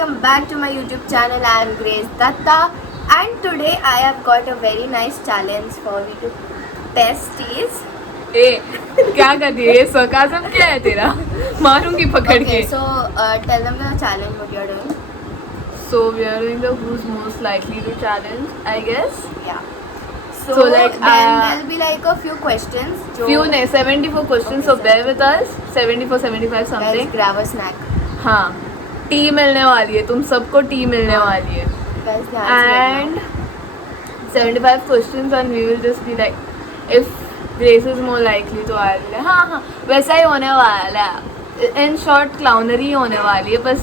welcome back to my YouTube channel. I am Grace Datta and today I have got a very nice challenge for you to test is क्या कर रही है ये sarcasm क्या है तेरा मारूंगी पकड़ के so tell them the challenge what you are doing. So we are doing the who's most likely to challenge I guess Yeah. So like then there'll be like a few questions. few नहीं 74 questions so bear with us 74 75 something. Guys grab a snack. हाँ T मिलने वाली है तुम सबको T मिलने वाली है Guys ध्यान से and 75 questions and we will just be like if Grace is more likely to I'll be like हाँ वैसा ही होने वाला है in short clownery होने वाली है बस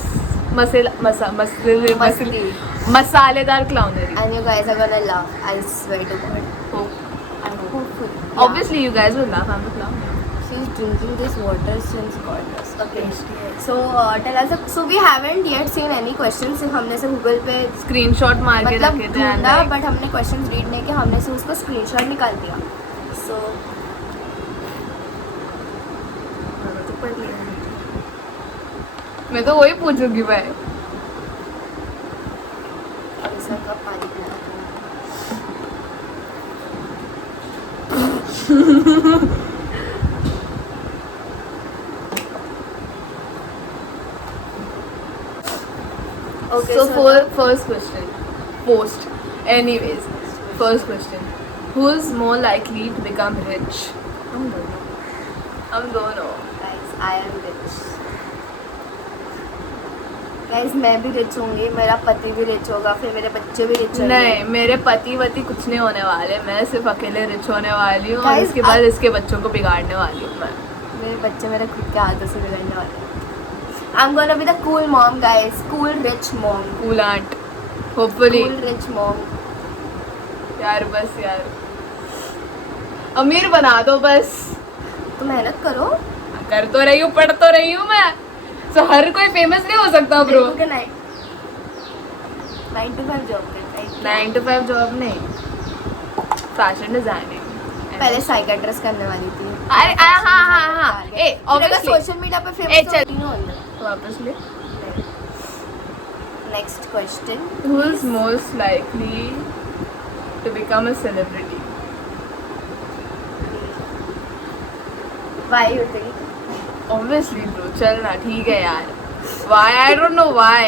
मसालेदार clownery. and you guys are gonna laugh. I swear to God. Hopefully. Obviously you guys will laugh. I'm a clown. She's drinking this water since God knows. Okay. So tell us. So we haven't yet seen any questions. हमने से Google पे screenshot मार के मतलब रखे थे ढूंढा but हमने क्वेश्चंस रीड नहीं किया हमने से उसको स्क्रीनशॉट निकाल दिया. So तो पढ़ लिया. मैं तो वही पूछूंगी भाई. अब इसका कप पानी पिलाना. Okay, so for first question, anyways, first question, who's more likely to become rich? हम दोनों. Guys, I am rich. Guys, मैं भी रिच होंगी मेरा पति भी रिच होगा फिर मेरे बच्चे भी रिच होंगे. नहीं मेरे पति कुछ नहीं होने वाले मैं सिर्फ अकेले रिच होने वाली हूँ और Guys, इसके बाद इसके बच्चों को बिगाड़ने वाली हूँ मैं. मेरे बच्चे मेरे खुद के हाथों से बिगड़ने वाले हैं. I'm gonna be the cool mom, guys. Cool rich mom. Cool aunt. Hopefully. Cool rich mom. यार बस यार अमीर बना दो बस. तो मेहनत करो. कर तो रही हूँ पढ़ तो रही हूँ मैं. तो हर कोई फेमस नहीं हो सकता ब्रो. 9 to 5 जॉब करता है. 9 to 5 जॉब नहीं. Fashion designing. पहले साइकेट्रिस्ट करने वाली थी. अरे हाँ. ए ऑब्वियसली सोशल मीडिया पे फेमस चल होती है. वापस ले. Next question. Who is most likely to become a celebrity? Why you think? Obviously bro चलना ठीक है यार. Why I don't know why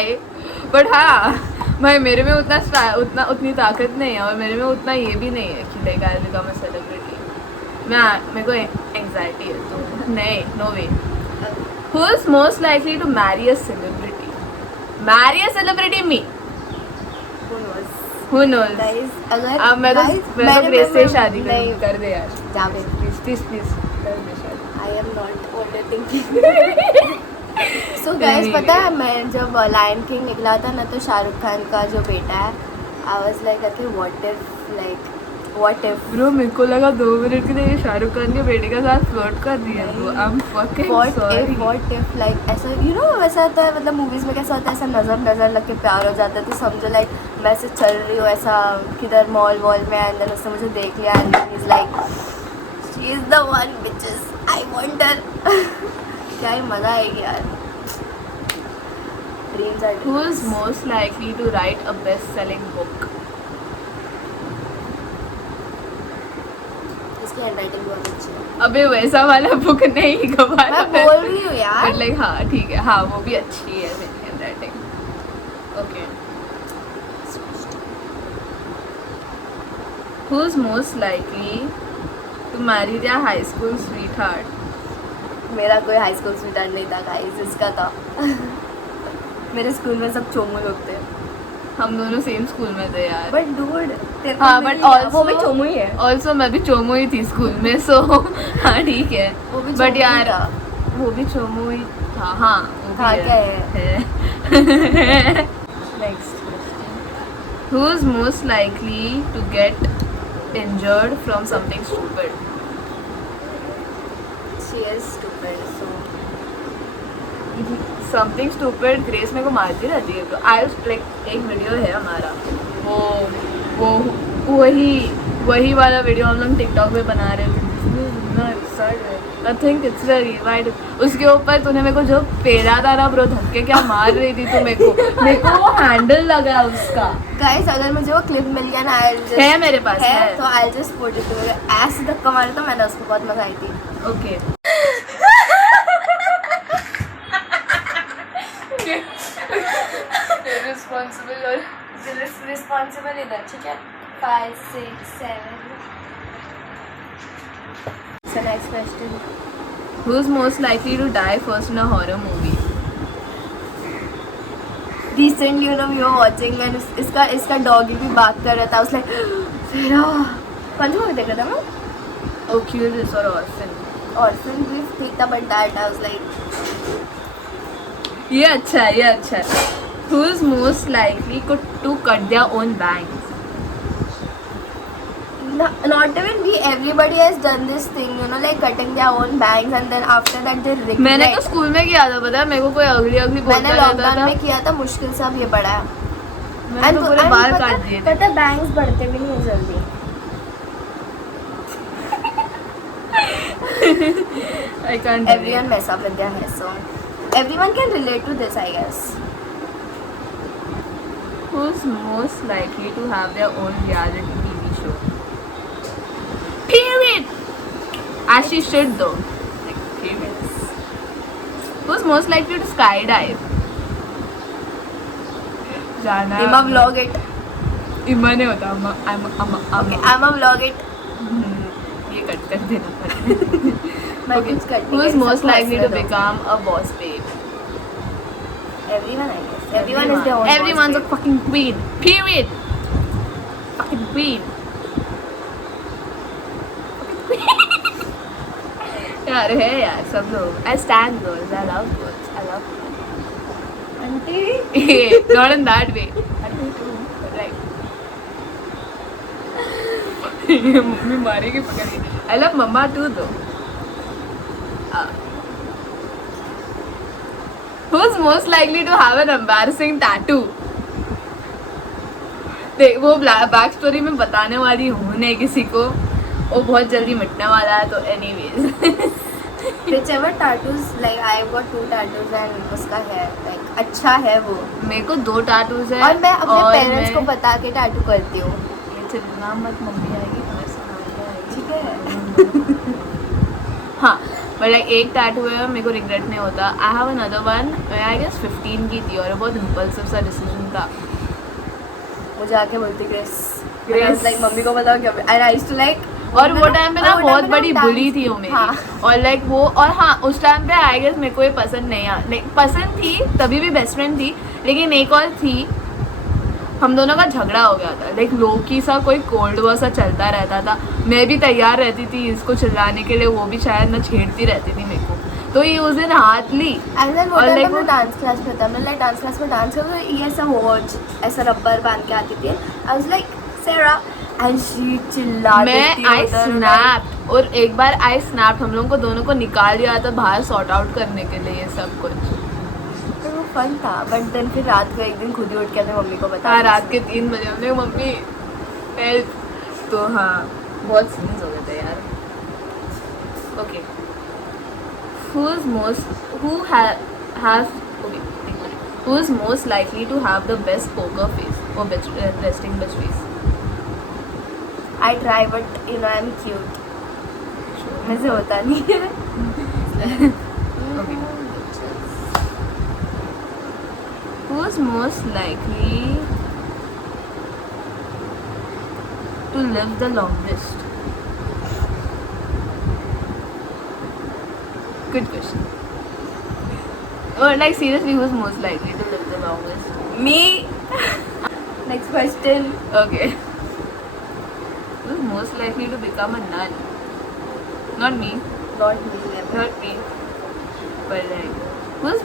but हाँ भाई मेरे में उतनी ताकत नहीं है और मेरे में उतना ये भी नहीं है कि like I will become a celebrity. मेरे को एंग्जाइटी है तो नहीं no way. Who is most likely to marry a celebrity? Marry a celebrity me. Who knows? Guys, अगर अब मैं तो ग्रेस से शादी नहीं कर दे यार. जावे. प्लीज कर दे शादी. I am not overthinking. So guys पता है मैं जब लायन किंग निकला था ना तो शाहरुख खान का जो बेटा है I was like okay what if bro मेरे को लगा 2 मिनट के लिए शाहरुख खान के बेटे के साथ फ्लर्ट कर रही है bro. I am fucking sorry. what if like ऐसा you know वैसा होता है मतलब मूवीज में कैसा होता है ऐसा नजर लग के प्यार हो जाता है तो समझो लाइक मैं ऐसे चल रही हूँ ऐसा किधर मॉल में एंड देन उसने मुझे देख लिया and he is like she is the one bitches I want her. क्या ही मजा आएगी यार. Dreams are. Who is most likely to write a best-selling book? इसकी हैंडराइटिंग बहुत अच्छी है. अबे वैसा वाला बुक नहीं गवारा. मैं बोल रही हूँ यार. बट लाइक हाँ ठीक है हाँ वो भी अच्छी है मेरी handwriting. Okay. Who is most likely to marry their high school sweetheart? मेरा कोई हाई स्कूल स्वीटहार्ट नहीं था गाइस इसका था. मेरे स्कूल में सब चोमू लोग थे. हम दोनों सेम स्कूल में थे यार. बट डूड हाँ बट वो भी चोमू ही है. ऑल्सो मैं भी चोमू ही थी स्कूल में सो हाँ ठीक है. वो भी बट चोमू ही यार था. वो भी चोमू ही था. हाँ वो भी हाँ है. क्या है. Next who is most likely to get injured from something stupid? She is stupid so something stupid grace मेरे को मारती रहती है. तो आई लाइक एक वीडियो है हमारा वो वही वाला वीडियो हम लोग टिकटॉक पे बना रहे थे. I think it's very right. उसके ऊपर तूने मेरे को जो पेड़ा था ना ब्रो, धक्के क्या मार रही थी तू मेरे को वो हैंडल लगा उसका। गाइस अगर मुझे वो क्लिप मिल गया ना, है मेरे पास है तो आई जस्ट पुट इट। ऐसे धक्का मारा था मैंने उसको, बहुत मजा आई थी। ओके रिस्पॉन्सिबल इधर, ठीक है। 5 6 7 So next question. Who's most likely to die first in a horror movie? Recently we were watching and इसका डॉगी भी बात कर रहा था। उसने फेरा कौन सी मूवी देख रहा था मैं? Oculus or Orphan? Orphan भी ठीक था, but that I was like ये अच्छा है। Who's most likely to cut their own bangs? not even we, everybody has done this thing, you know, like cutting their own bangs and then after that they regret. मैंने तो school में किया था, पता है मेरे को कोई अगली बोलता मैंने रहता लॉकडाउन था। में किया था, मुश्किल से अब ये पड़ा है। मैंने तो पूरे बाल काट दिए थे। पता है बैंग्स बढ़ते भी नहीं जल्दी। I can't. Everyone mess up with their hair, so everyone can relate to this, I guess. Who's most likely to have their own reality TV show? Period. As she should though. Like period. Who's most likely to skydive? जाना। Ima vlog it. इमा नहीं होता, I'ma vlog it. ये cut कर देना पड़ेगा। मैं कुछ करती Who's नहीं, most सबको likely to हंसने दो। become a boss babe? Everyone, I guess. Everyone is their own. Everyone's a boss fucking queen. Period. Fucking queen. यार है यार सब लोग। I stand girls. I love girls. I love girls. Auntie. Not in that way. Auntie too. But like. Mummy मारेगी पकड़ के। I love mama too though. Who's most likely to have an embarrassing tattoo? देख वो back story में बताने वाली हूँ नहीं किसी को, वो बहुत जल्दी मिटने वाला है। तो anyways Whichever tattoos, like I've got 2 tattoos and उसका है like अच्छा है वो। मेरे को 2 टैटूज है और मैं अपने और पेरेंट्स को बता के टैटू करती हूँ। ये चिल्लाना मत, मम्मी आएगी तुम्हें सुनाएगी। ठीक है। हाँ बट लाइक एक टैटू है, मेरे को रिग्रेट नहीं होता। आई हैव अनदर वन, मैं आई गेस 15 की थी और बहुत इम्पल्सिव सा डिसीजन था। मुझे आके बोलती ग्रेस लाइक मम्मी को बताओ क्या, and I used to like. और वो टाइम पे ना बहुत बड़ी बुली थी वो मेरी। हाँ। और लाइक वो, और हाँ उस टाइम पे आई गेस मेरे को ये पसंद नहीं आ, लाइक पसंद थी तभी भी बेस्ट फ्रेंड थी, लेकिन एक और थी, हम दोनों का झगड़ा हो गया था। लाइक लोकी सा कोई कोल्ड वॉर सा चलता रहता था, मैं भी तैयार रहती थी इसको चिल्लाने के लिए, वो भी शायद ना छेड़ती रहती थी मेरे को, तो ये उस दिन हाथ ली। एंड देन वो टाइम मैं डांस क्लास में था, मैं लाइक डांस क्लास में डांस कर रही, ये ऐसा वॉच ऐसा रबर बांध के आती थी। I was like Sera and she चिल्ला देती। मैं आई स्नैप, और एक बार आई स्नैप, हम लोगों को दोनों को निकाल दिया था बाहर सॉर्ट आउट करने के लिए ये सब कुछ। तो वो फन था, बट देन फिर रात को एक दिन खुद ही उठ के अपनी मम्मी को बता। हाँ रात के 3 बजे हमने मम्मी हेल्प, तो हाँ बहुत सीन्स हो गए थे यार। Okay who is most likely to have the best poker face or best resting bitch face? I try but you know I'm cute. मुझे होता नहीं है। Okay. Who is most likely to live the longest? Good question. Or like seriously, who's most likely to live the longest? Me. Next question. Okay. Who's most likely to become a nun? Not me. Not me. Never. Not me. But like, who's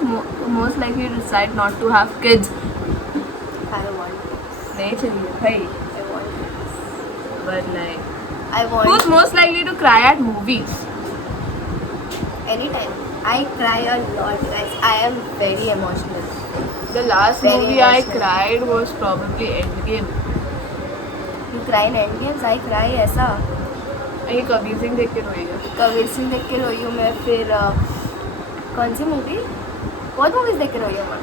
most likely to decide not to have kids? I want this. नहीं चाहिए भाई. I want this. But like, I want. who's most likely to cry at movies? Anytime. I cry a lot, guys. I am very emotional. The last Very movie I emotional. cried was probably Endgame. You cry in Endgames? I cry ऐसा. ये कबीर सिंह देख के रोई है। कबीर सिंह देख के रोई हूँ मैं। फिर कौन सी मूवी, बहुत मूवीज देख के रोई हूँ मैं।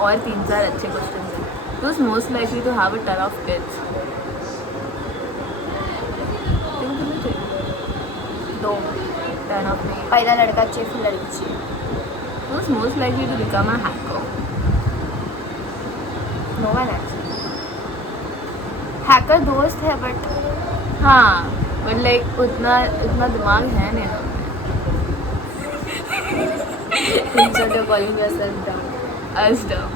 और 3-4 अच्छे क्वेश्चन हैं। Who's most likely to have a ton of kids? 2 Ton of नहीं। पहला लड़का चाहिए फिर लड़की चाहिए। Who's most likely to become a hacker? No one actually. Hacker दोस्त है बट हाँ, but like उतना दिमाग है नहीं ना। Calling yourself down. As dumb.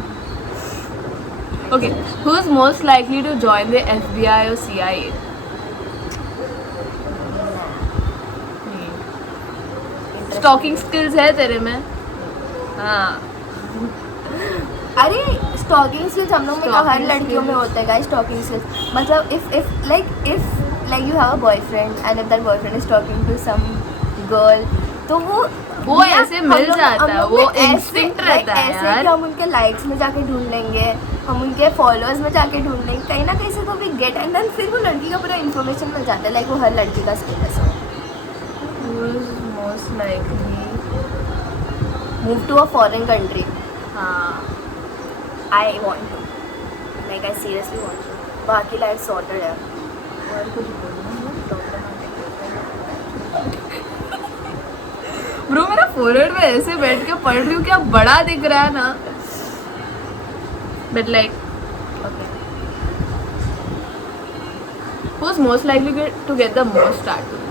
Okay, who's most likely to join the FBI or CIA? Stalking skills है तेरे में? हाँ। अरे स्टॉकिंग स्किल्स हम लोग में Stalking हर लड़कियों में skills. होता है गाइस। स्टॉकिंग स्किल्स मतलब if like you have a boyfriend and if that boyfriend is talking to some girl तो वो ऐसे मिल जाता है, वो instinct रहता है ऐसे यार। कि हम उनके लाइक्स में जाके ढूंढ लेंगे, हम उनके फॉलोअर्स में जाके ढूंढ लेंगे, कहीं ना कहीं से तो वी गेट एंड देन फिर वो लड़की का पूरा इन्फॉर्मेशन मिल जाता है। लाइक वो हर लड़की का स्किल है। Who's most likely? Move to a foreign country. हाँ। I want to, like I seriously want to. बाकी लाइफ सॉर्टेड है। और कुछ बोलना ब्रो, मेरा फोरहेड में ऐसे बैठ के पढ़ रही हूँ, क्या बड़ा दिख रहा है ना। But like okay, who's most likely to get the most tattoos?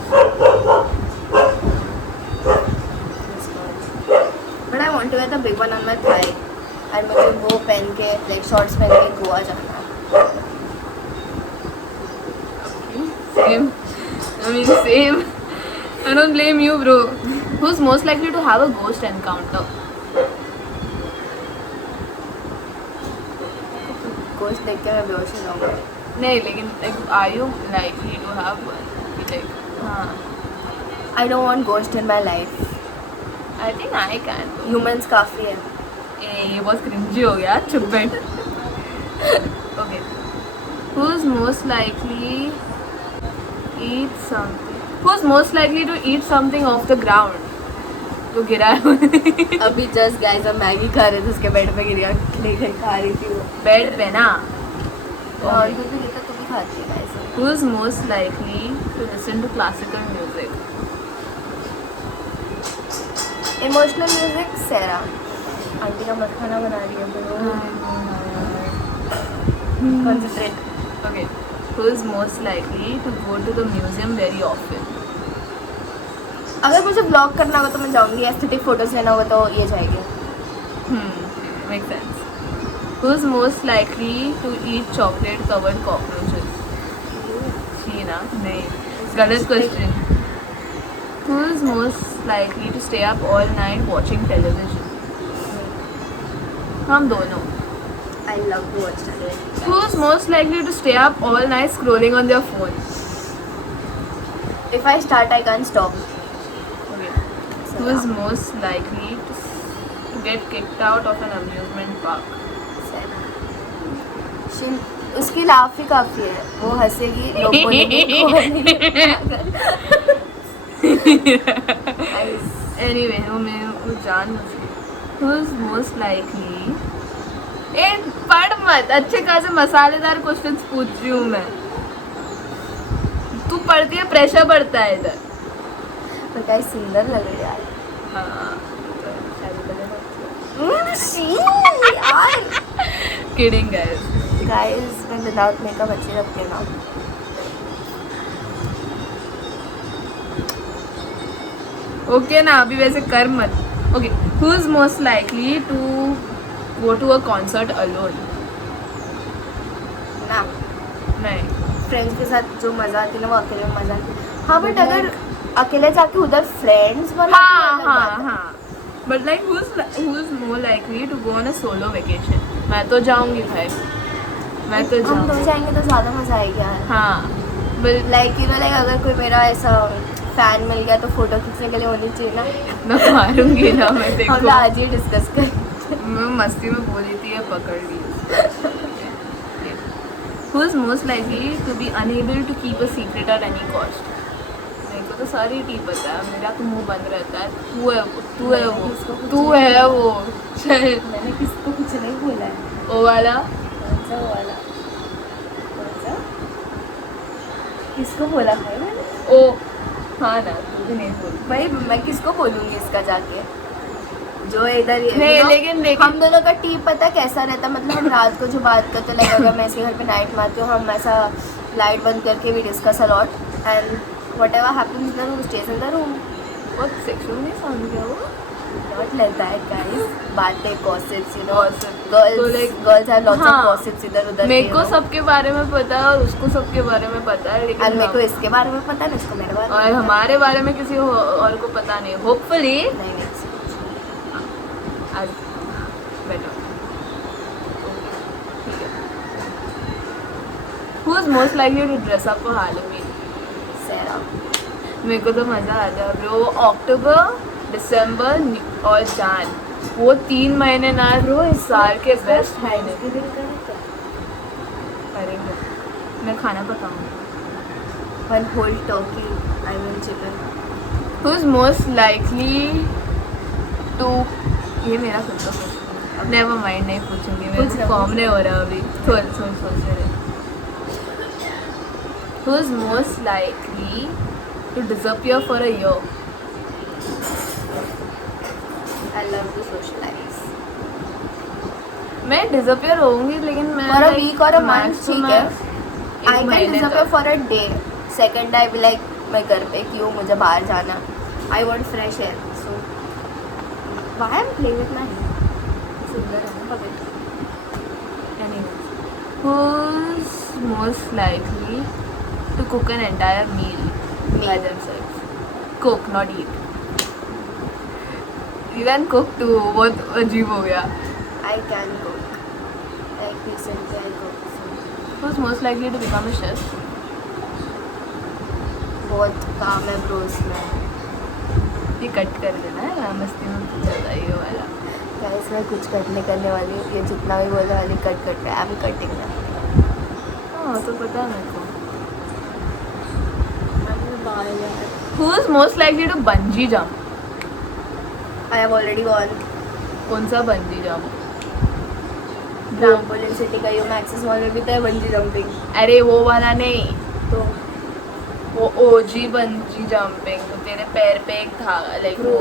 But I want to get the big one on my thigh. और मुझे वो पहन के लाइक शॉर्ट्स पहन के गोवा जाना है। Same. I mean same. I don't blame you, bro. Who's most likely to have a ghost encounter? गोश्त देख के मैं बेहोश हो जाऊँगा। नहीं, लेकिन like, are you likely to have one? Like, हाँ. आई डोंट वांट गोश्त in my life. I think I can. Humans काफ़ी है। ये बहुत cringy हो गया, चुप बैठ. Okay. Who's most likely eat something? Who's most likely to eat something off the ground? तो गिरा है अभी जस्ट गाइस हम मैगी खा रहे थे, उसके बेड पे गिर गया, खा रही थी वो। बेड पे ना. और तू भी गिरता तू भी खाती है guys. Who's most likely to listen to classical music? Emotional music Sera. Aunty का मत खाना बना रही है तो concentrate. Okay. Who's most likely to go to the museum very often? अगर मुझे ब्लॉग करना होगा तो मैं जाऊंगी, एस्थेटिक फोटोज लेना होगा तो ये जाएगी। Makes sense. Who's most likely to eat chocolate covered cockroaches? Sheena? नहीं. गलत question. Who's most likely to stay up all night watching television? हम दोनों. I love to watch that. Who's most likely to stay up all night scrolling on their phone? If I start, I can't stop. Okay. Who's most likely to get kicked out of an amusement park? उसकी laugh ही काफी है, वो हंसेगी लोग बोलेंगे Anyway, वो जान मुझे. Who's most likely? पढ़ मत, अच्छे खासे मसालेदार क्वेश्चंस पूछ रही हूँ मैं. तू पढ़ती है, प्रेशर बढ़ता है इधर. पर गाइस सुंदर लग रही है यार। हाँ. यार Kidding guys. गाइस मैं विदाउट मेकअप अच्छी लगती है ना। ओके ना, अभी वैसे कर मत. Okay. Who's most likely to go to a concert alone? ना नहीं. फ्रेंड्स के साथ जो मजा आती है ना वो अकेले में मजा आती है। हाँ बट अगर अकेले जाके उधर फ्रेंड्स वाला हाँ. But like who's more likely to go on a solo vacation? मैं तो जाऊंगी भाई. मैं तो हम लोग जाऊंगी. जाएंगे तो ज्यादा मजा आएगी यार। हाँ. But like you know like अगर कोई मेरा ऐसा फैन मिल गया तो फोटो खींचने के लिए होनी चाहिए ना। मैं मारूंगी ना मैं हम देखो. लोग आज ही डिस्कस करें। मैं मस्ती में बोली थी, ये पकड़ ली. Who is most likely to be unable to keep a secret at any cost? मेरे को तो सारी टी पता है, मेरा तो मुंह बंद रहता है. तू है वो. चल. मैंने किसको कुछ नहीं बोला है. वो वाला. कौन सा वाला? कौन सा? किसको बोला है मैंने? ओ हाँ ना, तू भी नहीं बोल. भाई मैं किसको बोलूँगी इसका जाके, जो इधर नहीं, लेकिन हम दोनों का टीम पता कैसा रहता, मतलब हम रात को जो बात करते लगे, अगर मैं इसके घर पे नाइट मारती हूँ, हम ऐसा लाइट बंद करके we discuss a lot and whatever happens in the room stays in the room. बहुत सेक्सुअल नहीं साउंड किया वो. नॉट लेता है गाइस, बातें gossips, you know, Gossip. Girls have lots of gossips इधर उधर. मेरे को सबके बारे में पता है और उसको सबके बारे में पता है, और लेकिन मेरे को इसके बारे में पता है, इसको मेरे बारे में और पता है. हमारे बारे में किसी और को पता नहीं. होपफुली नहीं आज बेटर. ठीक है. Who is most likely to dress up for Halloween? सेरा. मेरे को तो मज़ा आता है ब्रो. अक्टूबर, दिसंबर और जान, वो 3 महीने ना ब्रो इस साल के बेस्ट महीने. करेंगे. मैं खाना पकाऊंगी. One whole turkey, I mean chicken. Who is most likely to, ये मेरा खुद का क्वेश्चन है. नेवर माइंड, नहीं पूछूंगी. मेरे पूछ को रहा फॉर्म नहीं हो रहा अभी. सोच रहे. Who is most likely to disappear for a year? I love to socialize. मैं disappear होऊंगी, लेकिन मैं For a like week or a month, max to ठीक है. max I एक can महीने disappear तक. for a day. Second day I be like मैं घर पे क्यों, मुझे बाहर जाना. I want fresh air. So why I'm playing with my hair? सुंदर है ना पकड़. Anyways, who's most likely to cook an entire meal by themselves? Cook, not eat. Even cook too, बहुत अजीब हो गया. I can cook. Like recently I cooked. So Who's most likely to become a chef? बहुत काम है Bros में. ये cut कर देना है, मस्ती में पूछा था ये वाला. गाइस मैं कुछ कट नहीं करने वाली हूँ. ये जितना भी बोलने वाली कट कट पे. I am cutting. हाँ तो पता है मेरे को. Who's most likely to bungee jump? I have already gone. कौन सा bungee jump? ट्रैम्पोलिन सिटी का यो मैक्सिस मॉल में भी तो है बंजी जंपिंग. अरे वो वाला नहीं, तो वो ओजी बंजी जंपिंग. तो तेरे पैर पे एक धागा लाइक वो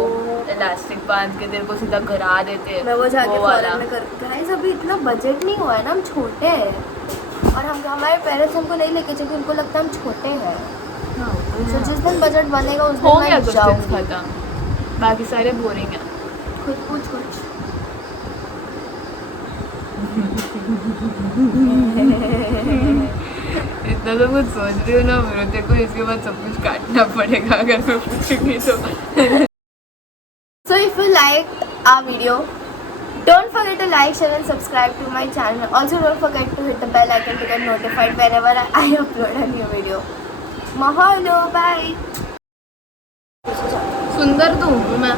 इलास्टिक बांध के तेरे को सीधा गिरा देते. मैं वो जाके वाला. फॉरेन में कर. गाइस अभी इतना बजट नहीं हुआ है ना, हम छोटे हैं और हम हमारे पेरेंट्स हमको नहीं लेके चलते, उनको लगता है हम छोटे हैं. हाँ, तो जिस दिन बजट बनेगा उस हो दिन गया मैं कुछ जाऊंगी. खत्म. बाकी सारे बोरिंग है. खुद पूछ कुछ. इतना तो कुछ सोच रही हूँ ना मेरे. तेरे को इसके बाद सब कुछ काटना पड़ेगा अगर मैं पूछूंगी तो. So if you liked our video, don't forget to like, share and subscribe to my channel. Also don't forget to hit the bell icon to get notified whenever I upload a new video. Mahalo, bye. सुंदर तो हूँ मैं.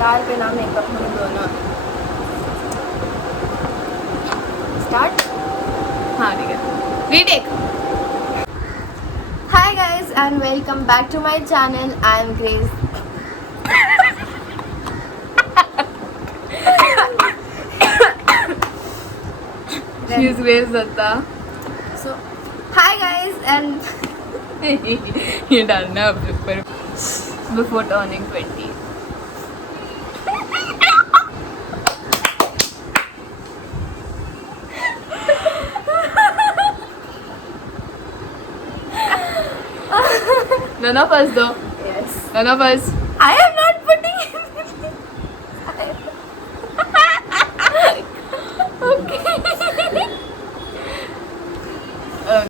यार बिना makeup में दोनों. Start. हाँ ठीक है. Retake. Hi guys and welcome back to my channel. I am Grace. She is Grace Datta. So, hi guys and ये डालना है अपने ऊपर. Before turning 20. None of us though. yes, None of us. I am